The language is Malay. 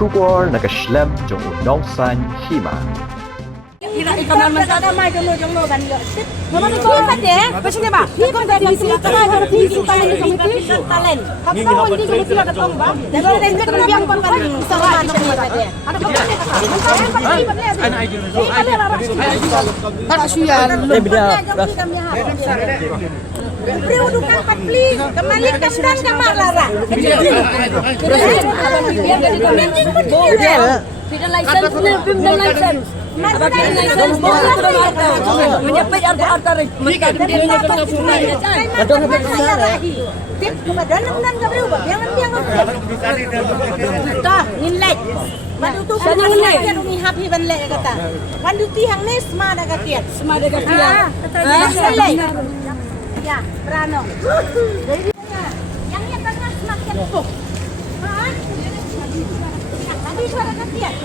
Shubor nakaslem jong unongsan hima. Tidak ikanan masyarakat mai jolo kan ya. Memang itu kan ya. Pasal apa? Kita dari sini tengah hari ini talent komiti talent. Tapi kalau ini komiti ada tahu bang. Jadi ada yang kita biang korban sama macam ni tadi. Ada korban ni tak? Anak itu. Tak suya. Periudukan patli kembali kemdan kamar lara. Tidak license, tidak license. Menyampai harta-harta ya, Prano. Yang tengah semakin empuk. Tadi suara ketiak,